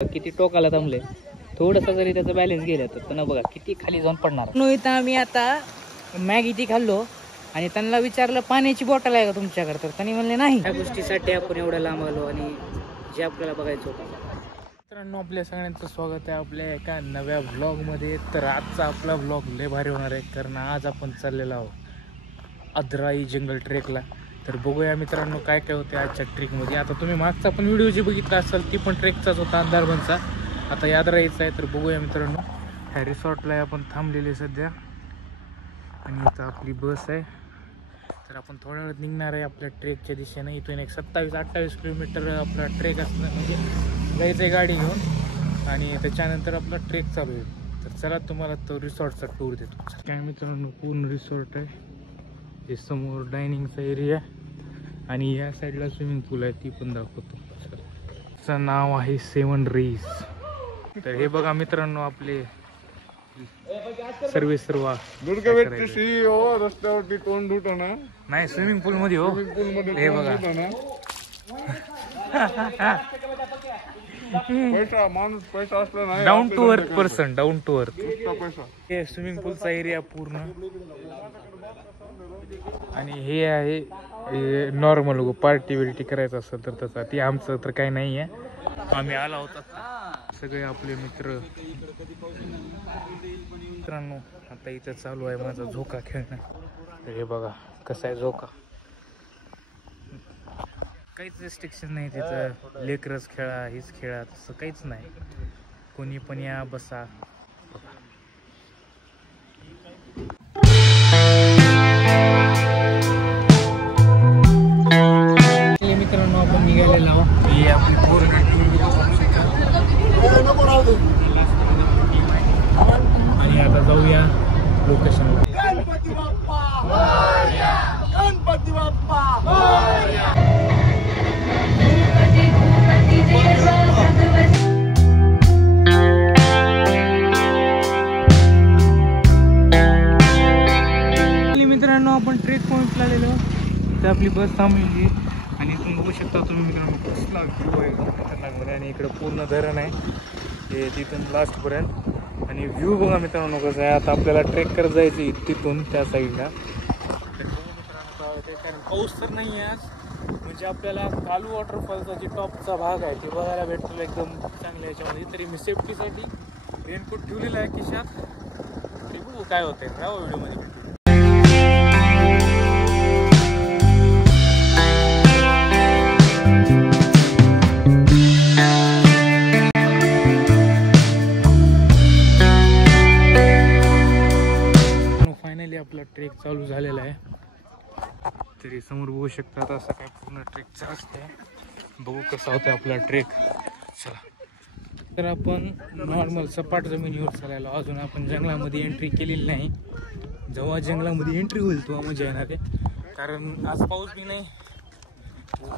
किती टोकाला थांबले, थोडंसं जरी त्याचा बॅलन्स गेला तर पण बघा किती खाली जाऊन पडणार. इथं आम्ही आता मॅगी ती खाल्लो आणि त्यांना विचारलं पाण्याची बॉटल आहे का तुमच्याकडे, तर त्यांनी म्हणले नाही. त्या गोष्टीसाठी आपण एवढं लांब आलो आणि जे आपल्याला बघायचं होतं. मित्रांनो, आपल्या सगळ्यांचं स्वागत आहे आपल्या एका नव्या व्लॉगमध्ये. तर आजचा आपला व्लॉग लय भारी होणार आहे, कारण आज आपण चाललेलो आहोत अद्राई जंगल ट्रेकला. तर बघूया मित्रांनो काय काय होते आजच्या ट्रेकमध्ये. आता तुम्ही मागचा पण व्हिडिओ जी बघितला असाल ती पण ट्रेकचाच होता, अंधारबनचा. आता यादराईचा आहे. तर बघूया मित्रांनो, ह्या रिसॉर्टला आपण थांबलेले सध्या आणि इथं आपली बस आहे. तर आपण थोड्या वेळात निघणार आहे आपल्या ट्रेकच्या दिशेने. इथून एक 27-28 किलोमीटर आपला ट्रेक असणं म्हणजे जायचं आहे गाडी घेऊन आणि त्याच्यानंतर आपला ट्रेक चालू आहे. तर चला तुम्हाला तो रिसॉर्टचा टूर देतो. काय मित्रांनो, पूर्ण रिसॉर्ट आहे. हे समोर डायनिंगचा एरिया आणि या साईडला स्विमिंग पूल आहे, ती पण दाखवतो. त्याचं नाव आहे 7 रेज. तर हे बघा मित्रांनो, आपले सर्व रस्त्यावरती तोंड धुतो ना, नाही स्विमिंग पूल मध्ये हो. हे बघा पैसा माणूस पैसा असला नाही, down to earth person, down to earth. पैसा. हे स्विमिंग पूलचा एरिया पूर्ण आणि हे आहे नॉर्मल पार्टी बिर्टी करायचं असेल तर तसा. ती आमचं तर काही नाही आहे. आम्ही आला होता सगळे आपले मित्रांनो. आता इथं चालू आहे माझा झोका खेळणं. तर हे बघा कसा आहे झोका. काहीच रिस्ट्रिक्शन नाही तिथं, लेकरच खेळा हीच खेळा तसं काहीच नाही. कोणी पण या बसा. मित्रांनो, आपण निघालेलो आहोत. ही आपली आणि आता जाऊया लोकेशनला. गणपती बाप्पा मोरया, गणपती बाप्पा मोरया. मित्रांनो, आपण ट्रेक पॉइंटला आलेलो. तर आपली बस थांबलेली आणि तुम्ही बघू शकता तुम्ही मित्रांनो कसला व्ह्यू आहे खतरनाक. आणि इकडं पूर्ण धरण आहे हे तिथून लास्टपर्यंत. आणि व्ह्यू बघा मित्रांनो कसं आहे. आता आपल्याला ट्रेक करत जायचं तिथून त्या साईडला. कारण पाऊस तर नाही आहे आज, म्हणजे आपल्याला कालू वॉटरफॉलचा जे टॉपचा भाग आहे ते बघायला भेटतो एकदम चांगल्या याच्यामध्ये. तरी मी सेफ्टीसाठी रेनकोट ठेवलेला आहे खिशात. ते बघू काय होतंय राहा व्हिडिओमध्ये. फायनली आपला ट्रेक चालू झालेला आहे. तरी समोर बघू शकता असं काय पूर्ण ट्रेकचा रस्ता आहे. बघू कसा होता आपला ट्रेक. चला, तर आपण नॉर्मल सपाट जमिनीवर चालायला. अजून आपण जंगलामध्ये एंट्री केलेली नाही. जेव्हा जंगलामध्ये एंट्री होईल तेव्हा मजा येणार आहे, कारण आज पाऊस बी नाही.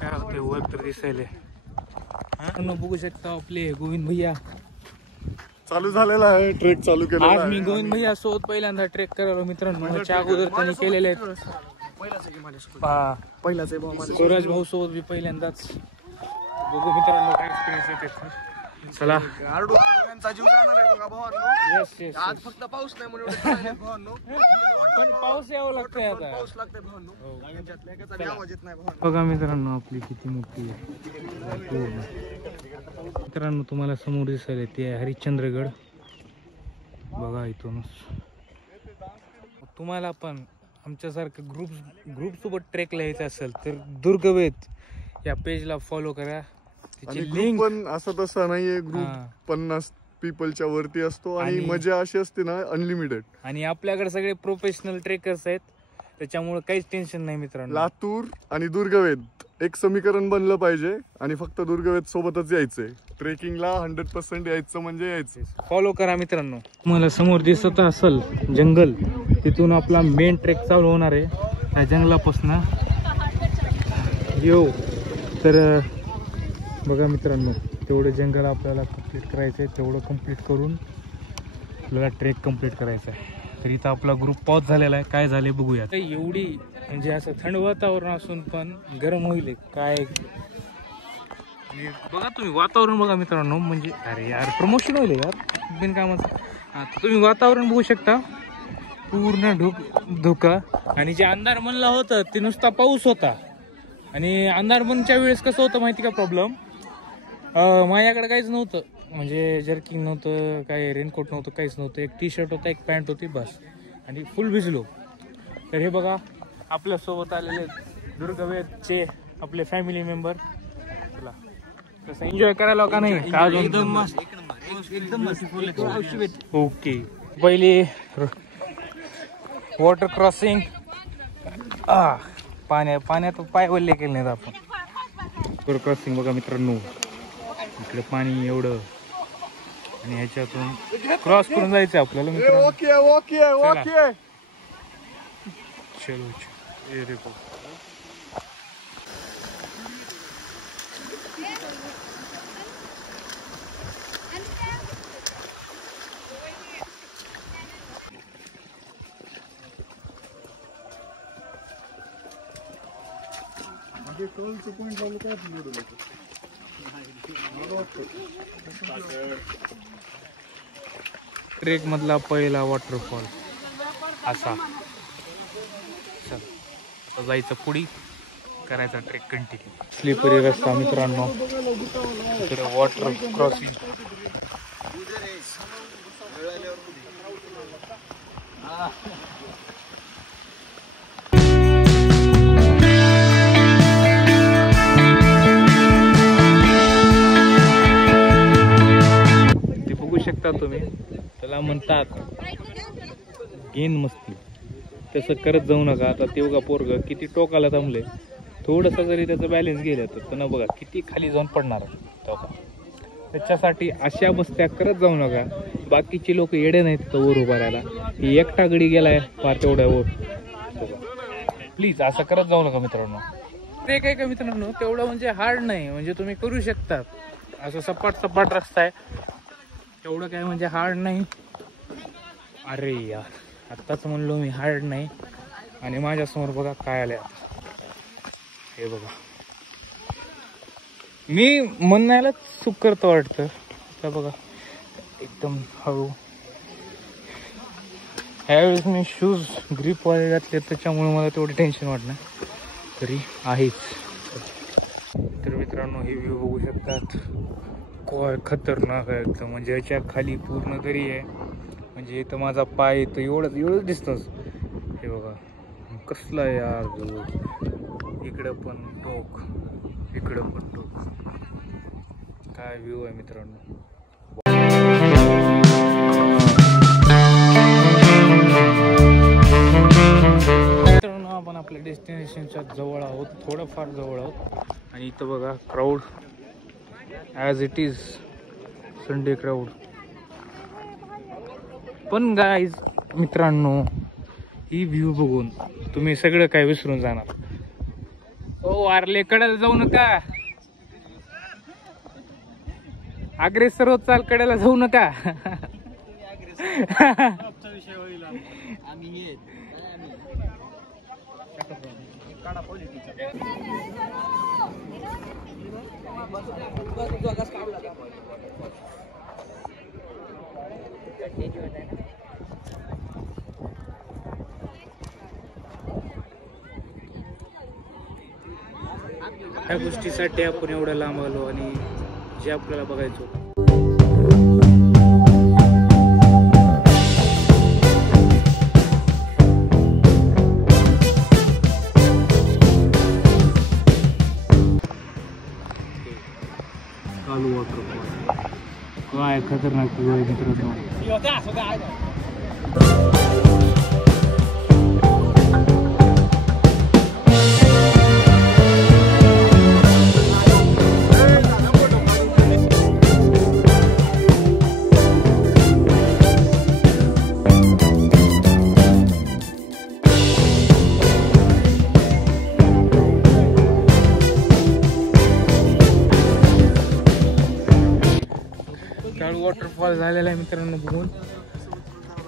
काय होते वर तर दिसायले. बघू शकता आपले गोविंद भैया चालू झालेला आहे, ट्रेक चालू केला. आज मी गोविंद भैया सोबत पहिल्यांदा ट्रेक करायला मित्रांनो. ह्याच्या अगोदर त्यांनी केलेले आहेत. स्वराज भाऊ सोबत मी पहिल्यांदाच. बघू मित्रांनो काय एक्सपिरियन्स येते. चला, जीव जाणार आहे बघा भावांनो. Yes yes. आज फक्त पाऊस नाही म्हणून भावांनो, पण पाऊस यावं लागतंय आता. पाऊस लागतंय भावांनो. यांच्यातल्या एकाचा आवाज येत नाही भावांनो. बघा मित्रांनो आपली किती मोठी आहे. मित्रांनो तुम्हाला समोर दिसायला ते आहे हरिश्चंद्रगड. बघा इथूनच. तुम्हाला पण आमच्यासारखं ग्रुप सोबत ट्रेकला यायचं असेल तर दुर्गवेद या पेजला फॉलो करा. त्याची लिंक पण असं तसं नाहीये. ग्रुप 50 पीपलच्या वरती असतो आणि मजा अशी असते ना अनलिमिटेड. आणि आपल्याकडे सगळे प्रोफेशनल ट्रेकर्स आहेत, त्याच्यामुळे काहीच टेन्शन नाही मित्रांनो. लातूर आणि दुर्गवेद एक समीकरण बनलं पाहिजे आणि फक्त दुर्गवेद सोबतच यायचंय. ट्रेकिंगला 100% यायचं म्हणजे यायचं. फॉलो करा मित्रांनो. तुम्हाला समोर दिसत असेल जंगल, तिथून आपला मेन ट्रेक चालू होणार आहे. त्या जंगलापासून येऊ. तर बघा मित्रांनो, तेवढं जंगल आपल्याला कंप्लीट करायचं आहे. तेवढं कंप्लीट करून आपल्याला ट्रेक कंप्लीट करायचा आहे. तर इथं आपला ग्रुप पाऊस झालेला आहे. काय झाले बघूया. एवढी म्हणजे असं थंड वातावरण असून पण गरम होईल काय. आणि बघा तुम्ही वातावरण बघा मित्रांनो, म्हणजे अरे यार प्रमोशन होईल यार बिनकामाचं. आता तुम्ही वातावरण बघू शकता, पूर्ण धोका. आणि जे अंधारमनला होतं ते नुसता पाऊस होता. आणि अंधारमनच्या वेळेस कसं होतं माहिती का प्रॉब्लेम, माझ्याकडे काहीच नव्हतं, म्हणजे जर्किंग नव्हतं, काय रेनकोट नव्हतं, काहीच नव्हतं. एक टी शर्ट होता, एक पॅन्ट होती बस, आणि फुल भिजलो. तर हे बघा आपल्यासोबत आलेले दुर्गवेदचे आपले फॅमिली मेंबर. चला कसं एन्जॉय करायला का नाही? एकदम मस्त, एकदम मस्त. ओके, पहिली वॉटर क्रॉसिंग. पाण्यात पाय वल्ले केले नाहीत आपण. वॉटर क्रॉसिंग बघा मित्रांनो, इकडे पाणी एवढं आणि ह्याच्यातून क्रॉस करून जायचं आपल्याला मित्रांनो. Okay okay okay. चलो ये देखो. ट्रेक मधला पहिला वॉटरफॉल असा. चल आता जायचं पुढे, करायचा ट्रेक कंटिन्यू. स्लिपरी रस्ता मित्रांनो, इकडे वॉटर क्रॉसिंग. ते बघू शकता तुम्ही, त्याला म्हणतात गेन मस्ती. तसं करत जाऊ नका. आता ते बघा पोरग किती टोकाला थांबले, थोडंसं जरी त्याचं बॅलेन्स गेलं तर त्यांना बघा किती खाली जाऊन पडणार आहे. त्याच्यासाठी अशा मस्त्या करत जाऊ नका. बाकीचे लोक येडे नाहीत तर वर उभा राहायला. ही एकटा गडी गेलाय फार तेवढ्या वर. प्लीज असं करत जाऊ नका मित्रांनो. ते काय का मित्रांनो तेवढं म्हणजे हार्ड नाही, म्हणजे तुम्ही करू शकता. असं सपाट रस्ता आहे, तेवढं काय म्हणजे हार्ड नाही. अरे यार आत्ताच म्हणलो मी हार्ड नाही. आणि माझ्यासमोर बघा काय आलंय आता, हे बघा. मी म्हणायला चूक करतो वाटतं. आता बघा एकदम हळू. ह्यावेळेस मी शूज ग्रीपवाले घातले, त्याच्यामुळे मला तेवढी टेन्शन वाटणार तरी आहेच. तर मित्रांनो हे व्ह्यू बघू शकतात, काय खतरनाक आहे एकदम. म्हणजे याच्या खाली पूर्ण दरी आहे, म्हणजे इथं माझा पाय तर एवढंच दिसतंच. हे बघा कसलं आहे यार, इकडं पण टोक, इकडं पण टोक. काय व्ह्यू आहे मित्रांनो. मित्रांनो आपण आपल्या डेस्टिनेशनच्या जवळ आहोत, थोडंफार जवळ आहोत. आणि इथं बघा crowd as it is, Sunday crowd. पण गाईज मित्रांनो ही व्ह्यू बघून तुम्ही सगळं काय विसरून जाणार. ओ वारले कडेला जाऊ नका, अग्रेसर होत चाल, कडेला जाऊ नका. ह्या गोष्टीसाठी आपण एवढं लांब आलो आणि जे आपल्याला बघायचं होतं. कालू वॉटरफॉल काय खतरनाक व्ह्यू आहे मित्रांनो. काळू वॉटरफॉल झालेला आहे मित्रांनो बघून.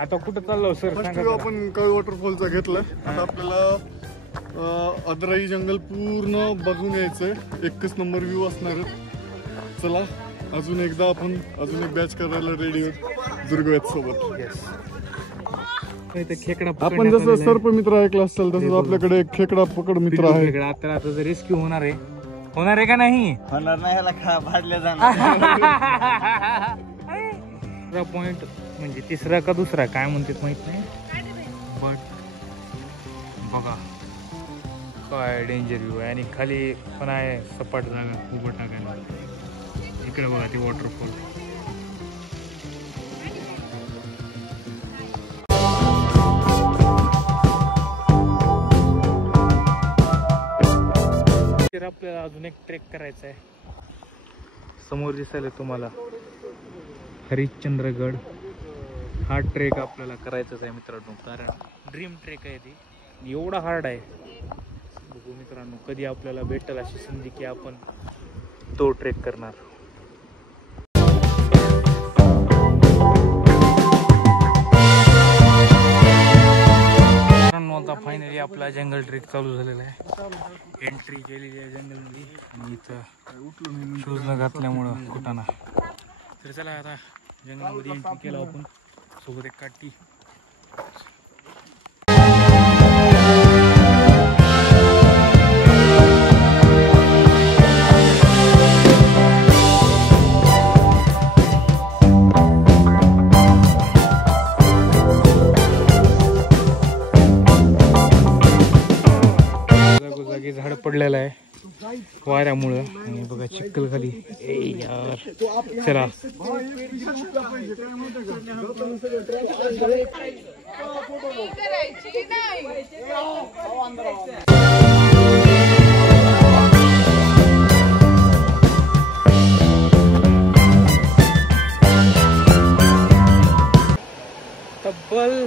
आता कुठं चाललो सर सांगा. आपण काळू वॉटरफॉलचा घेतला. आता आपल्याला अदराई जंगल पूर्ण बघून यायचंय. एकच नंबर व्ह्यू असणार. चला अजून एकदा आपण अजून एक बॅच करायला रेडी आहोत दुर्गवेद सोबत. खेकडा आपण जसं सर्प मित्र ऐकलं असेल तसंच आपल्याकडे एक खेकडा पकड मित्र आहे. तर आता रेस्क्यू होणार आहे का नाही? होणार नाही, ह्याला खा भाजल्या जाणार. पॉइंट म्हणजे तिसरा का दुसरा काय म्हणतात माहित नाही, बट बघा काय डेंजर व्ह्यू आहे. आणि खाली पण आहे सपाट जागा उभं टाकायला. इकडे बघा ते वॉटरफॉल. आपल्याला अजून एक ट्रेक करायचा आहे. समोर दिसायला तुम्हाला हरिश्चंद्रगड. हा ट्रेक आपल्याला करायचाच आहे मित्रांनो, कारण ड्रीम ट्रेक आहे ती. एवढा हार्ड आहे. बघू मित्रांनो कधी आपल्याला भेटेल अशी संधी की आपण तो ट्रेक करणार. आता फायनली आपला जंगल ट्रेक चालू झालेला आहे. एंट्री केलेली आहे जंगलमध्ये आणि इथं शूज न घातल्यामुळं कुठाना. तर चला आता जंगलामध्ये एंट्री केला आपण. सोबत एक काठी. झाड पडलेलं आहे वाऱ्यामुळं आणि बघा चिखल खाली. यार चला तब्बल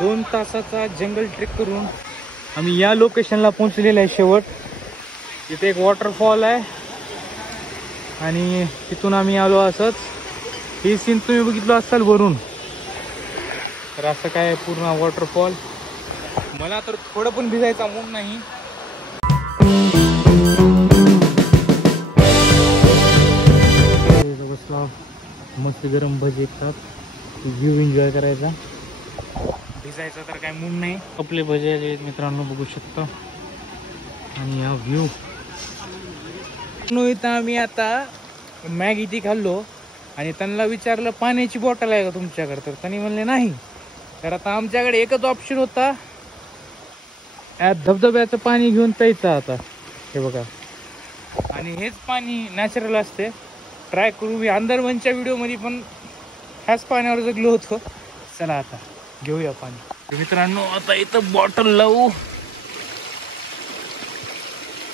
2 तासाचा जंगल ट्रेक करून आम्ही या लोकेशनला पोहोचलेलं आहे. शेवट इथे एक वॉटरफॉल आहे आणि तिथून आम्ही आलो. असंच हे सीन तुम्ही बघितलं असाल वरून. तर असं काय पूर्ण वॉटरफॉल. मला तर थोडं पण भिजायचा मूड नाही. बसला मस्त गरम भजी येतात. व्ह्यू एन्जॉय करायचा. भिजायचा तर काय मूड नाही. आपले भजे आले मित्रांनो बघू शकता. आणि हा व्ह्यू. इथं आम्ही आता मॅगी ती खाल्लो आणि त्यांना विचारलं पाण्याची बॉटल आहे का तुमच्याकडे, तर त्यांनी म्हणले नाही. तर आता आमच्याकडे एकच ऑप्शन होता, या धबधब्याचं पाणी घेऊन प्यायचं. आता हे बघा, आणि हेच पाणी नॅचरल असते. ट्राय करू. मी अंदरवनच्या व्हिडिओमध्ये पण ह्याच पाण्यावर जगलो होतो. चला आता घेऊया पाणी. मित्रांनो आता इथं बॉटल लावू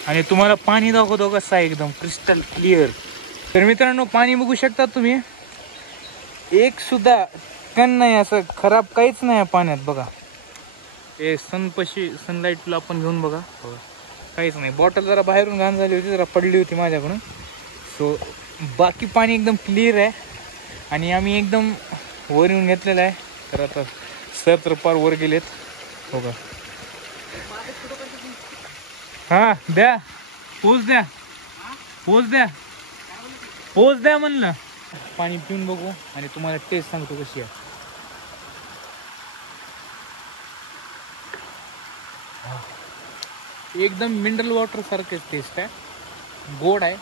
आणि तुम्हाला पाणी दाखवतो कसं आहे एकदम क्रिस्टल क्लिअर. तर मित्रांनो पाणी बघू शकता तुम्ही. एक सुद्धा कण नाही, असं खराब काहीच नाही पाण्यात. बघा हे सनलाईटला आपण घेऊन बघा काहीच नाही. बॉटल जरा बाहेरून घाण झाली होती, जरा पडली होती माझ्याकडून. सो बाकी पाणी एकदम क्लिअर आहे आणि आम्ही एकदम वर येऊन घेतलेलं आहे. तर आता सर तर पार वर गेलेत. हो का? हा द्या पोच द्या, पोच द्या, पोच द्या म्हणलं. पाणी पिऊन बघू आणि तुम्हाला टेस्ट सांगतो कशी आहे. एकदम मिनरल वॉटर सारखेच टेस्ट आहे. गोड आहे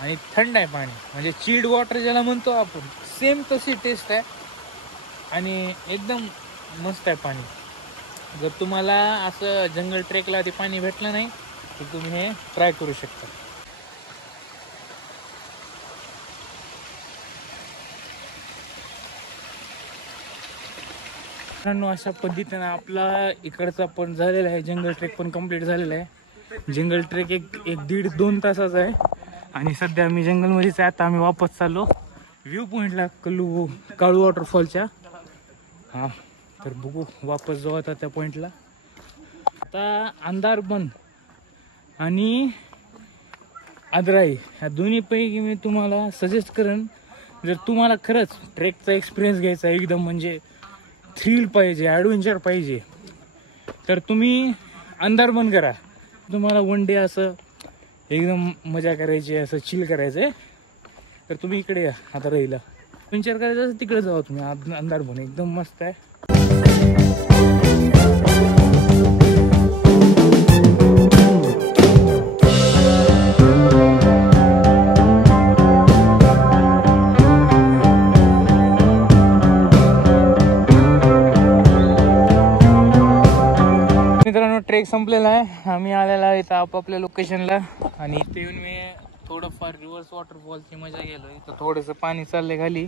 आणि थंड आहे पाणी. म्हणजे चिल्ड वॉटर ज्याला म्हणतो आपण, सेम तशी टेस्ट आहे आणि एकदम मस्त आहे पाणी. जर तुम्हाला असं जंगल ट्रेकला ते पाणी भेटलं नाही तर तुम्ही हे ट्राय करू शकता. अशा पद्धतीनं आपला इकडचा पण झालेला आहे. जंगल ट्रेक पण कम्प्लीट झालेला आहे. जंगल ट्रेक एक 1.5-2 तासाचा आहे आणि सध्या आम्ही जंगलमध्येच आहे. आता आम्ही वापस चाललो व्ह्यू पॉईंटला, काळू वॉटरफॉलच्या. हा तर बघू वापस जाऊ आता त्या पॉईंटला. आता अंधारबन आणि आदराई ह्या दोन्हीपैकी मी तुम्हाला सजेस्ट करेन. जर तुम्हाला खरंच ट्रेकचा एक्सपिरियन्स घ्यायचा एकदम म्हणजे थ्रिल पाहिजे, ॲडव्हेंचर पाहिजे, तर तुम्ही अंधारबन करा. तुम्हाला वन डे असं एकदम मजा करायची, असं चिल करायचं आहे तर तुम्ही इकडे या आता राहिला विचार करायचा तिकडे जावा तुम्ही अंधार पण एकदम मस्त आहे. मित्रांनो ट्रेक संपलेला आहे. आम्ही आलेला आहे इथं आपापल्या लोकेशनला आणि इथे येऊन मी थोडंफार रिव्हर्स वॉटरफॉलची मजा गेलो. इथं थोडंसं पाणी चाललंय खाली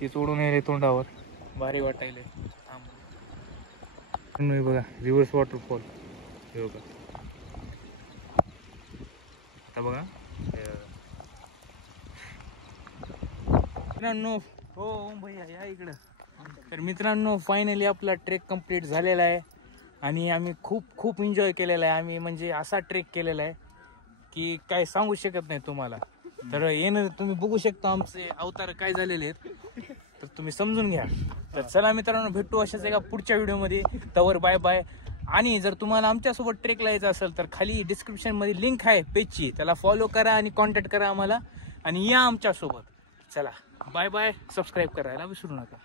ते सोडून येईल तोंडावर भारी वाटायले. बघा रिव्हर्स वॉटरफॉल हे बघा आता बघा मित्रांनो. हो भैया या इकडं. तर मित्रांनो फायनली आपला ट्रेक कंप्लीट झालेला आहे आणि आम्ही खूप खूप एन्जॉय केलेला आहे. आम्ही म्हणजे असा ट्रेक केलेला आहे की काय सांगू शकत नाही तुम्हाला. तर येणं तुम्ही बघू शकता आमचे अवतार काय झालेले आहेत तर तुम्ही समजून घ्या. तर चला मित्रांनो भेटू अशाच एका पुढच्या व्हिडिओमध्ये. तवर बाय बाय. आणि जर तुम्हाला आमच्यासोबत ट्रेकला यायचं असेल तर खाली डिस्क्रिप्शन मध्ये लिंक आहे पेजची, त्याला फॉलो करा आणि कॉन्टॅक्ट करा आम्हाला आणि या आमच्यासोबत. चला बाय बाय. सबस्क्राईब करायला विसरू नका.